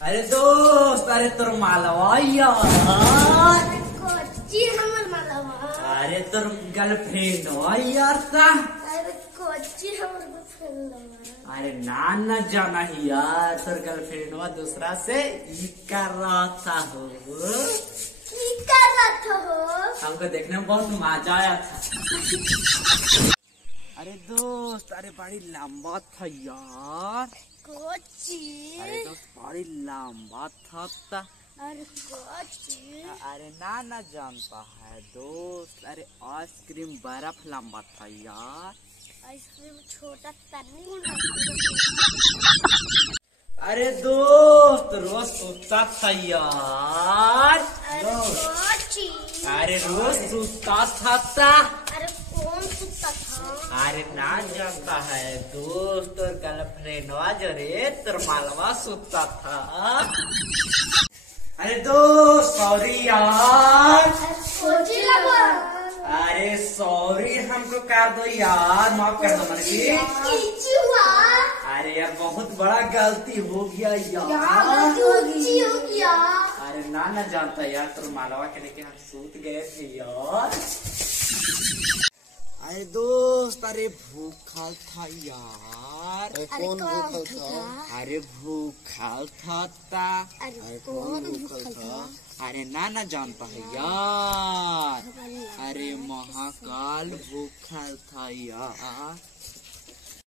अरे दोस्त, अरे तोर मालवा यार। कोची हमर मालवा। अरे तोर गर्लफ्रेंड यार का। अरे कोची हमर गर्लफ्रेंड। अरे ना जाना ही यार, तोर गर्लफ्रेंड दूसरा से ई कर रहा था हो। की कर रहा था हो? हमको देखने में बहुत मजा आया था। अरे दोस्त, अरे बड़ी लंबा था यार। कोची? अरे दोस्त बड़ी लंबा था। अरे कोची? अरे ना जानता है दोस्त। अरे आइसक्रीम बर्फ लंबा था यार। आइसक्रीम छोटा तन्नी। अरे दोस्त रोज सोचता था यार। अरे कोची? अरे रोज सोचता था। अरे कौन सुता था? अरे ना जानता है दोस्त, और गर्लफ्रेंड जो रे तोर मालवा सुता था। अरे दोस्त सॉरी यार। कोची लगा? अरे सॉरी हमको कर दो यार, माफ कर दो मर्जी। कीची हुआ? अरे यार बहुत बड़ा गलती हो गया यार। गलती हो गया। अरे ना जानता यार, तोर मालवा के लेके हम सूत गए थे यार। अरे दोस्त, अरे भूखा था यार। कौन भूखल था? अरे भूखा था। अरे कौन भूखल था? अरे ना जानता है यार। अरे महाकाल भूखा था यार।